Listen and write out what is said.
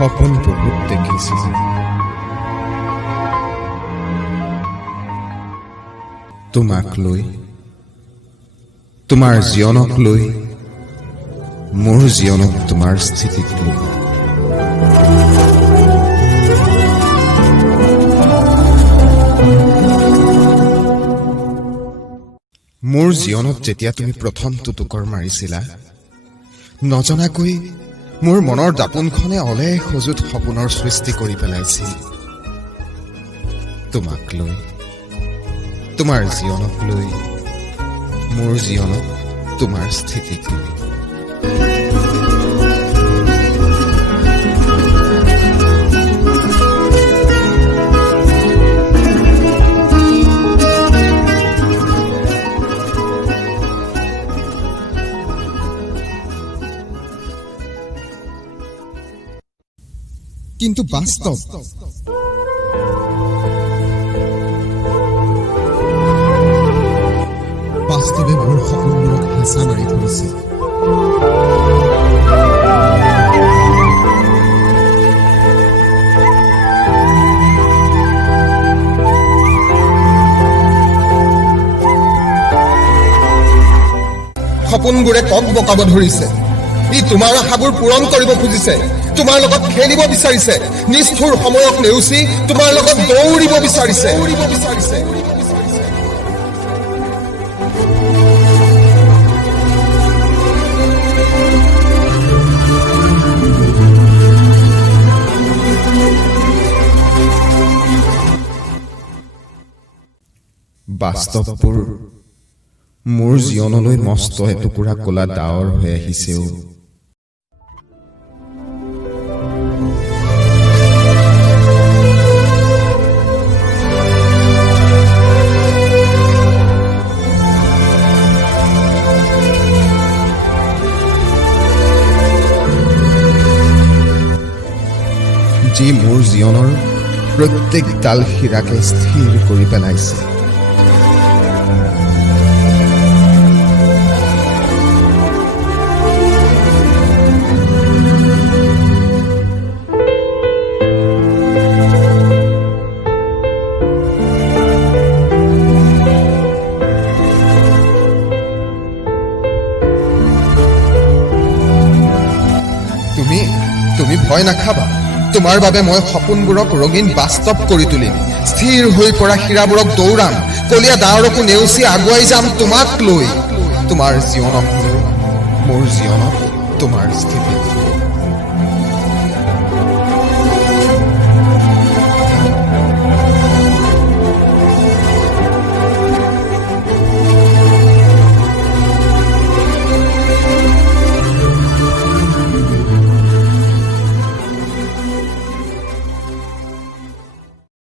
সপোন বহুত দেখিছিলোঁ। তোমাক লৈ, তোমাৰ জীৱনক লৈ, মোৰ জীৱনক তোমাৰ স্থিতিক লৈ। মোৰ জীৱনত যেতিয়া তুমি প্ৰথম টুটুকৰ মাৰিছিলা, নজনাকৈ মোৰ মনৰ দাপোনখনে অলেখ সজুত সপোনৰ সৃষ্টি কৰি পেলাইছিল। তোমাক লৈ, তোমাৰ জীৱনক লৈ, মোৰ জীৱনক তোমাৰ স্থিতিক লৈ। কিন্তু বাস্তৱে মোৰ সপোনবোৰক হেঁচা মাৰি ধৰিছে। সপোনবোৰে কক বকাব ধৰিছে। ই তোমাৰ আশাবোৰ পূৰণ কৰিব খুজিছে, তোমাৰ লগত খেলিব বিচাৰিছে, নিষ্ঠুৰ সময়ক নেওচি তোমাৰ লগত দৌৰিব বিচাৰিছে। বাস্তৱবোৰ মোৰ জীৱনলৈ মস্ত এটুকুৰা ক'লা ডাৱৰ হৈ আহিছেও। যি মোৰ জীৱনৰ প্ৰত্যেকডাল শিৰাকে স্থিৰ কৰি পেলাইছে। তুমি ভয় নাখাবা। তোমাৰ বাবে মই সপোনবোৰক ৰঙীন বাস্তৱ কৰি তুলিম। স্থিৰ হৈ পৰা শিৰাবোৰক দৌৰাম, কলীয়া ডাৱৰকো নেওচি আগুৱাই যাম তোমাক লৈ, তোমাৰ জীৱনক লৈ, মোৰ জীৱনক তোমাৰ স্থিতিত।